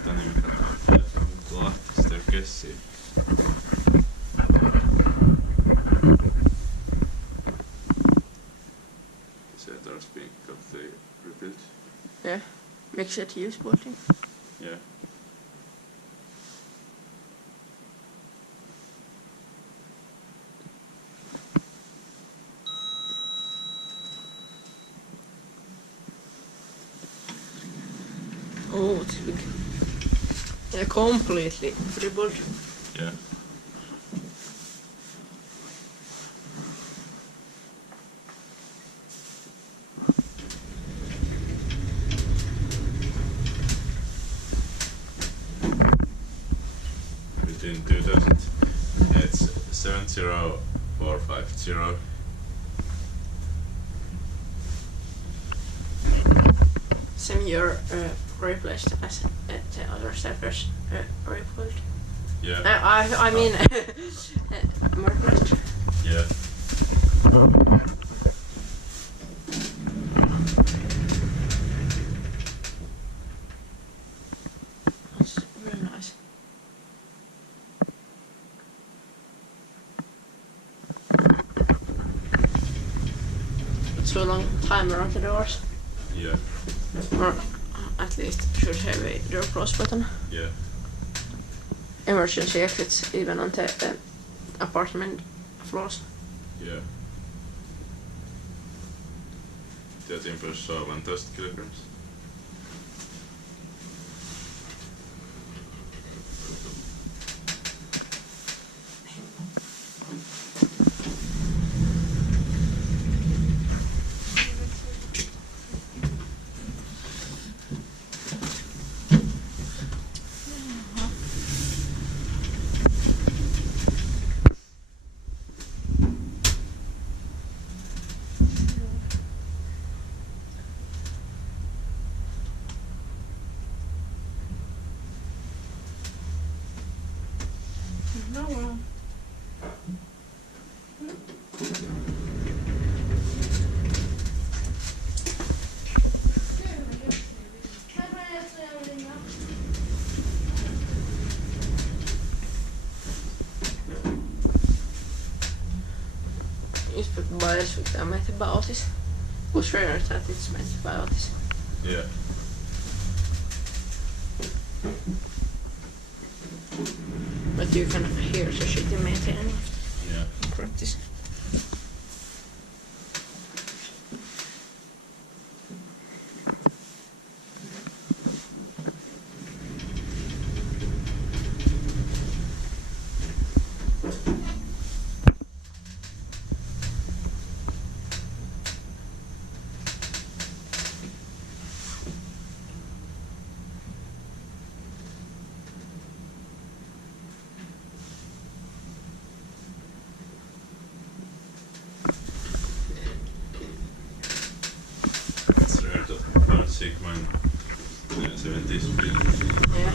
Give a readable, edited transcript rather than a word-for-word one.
Ritaniemenkatu ja Mukkula Lahti staircase. Setars being completely rebuilt. Yeah, mixed use building. Yeah. Oh, it's big. Yeah, completely rebuilt. Yeah. Between 2000, it's 70450. Same year replaced as the other steppers rebuilt. Yeah. I mean, replaced. Yeah. That's really nice. So long timer on the doors. Yeah. Or at least should have a door close button. Yeah. Emergency exits even on the apartment floors. Yeah. 13 + 12 kilograms. No, well. Inspired by Elspecta made by Otis. Who's rare that it's made by Otis. Yeah. But you can hear the shitty maintaining Yeah. practice. It's rare to find Sigma in 70s build. Yeah.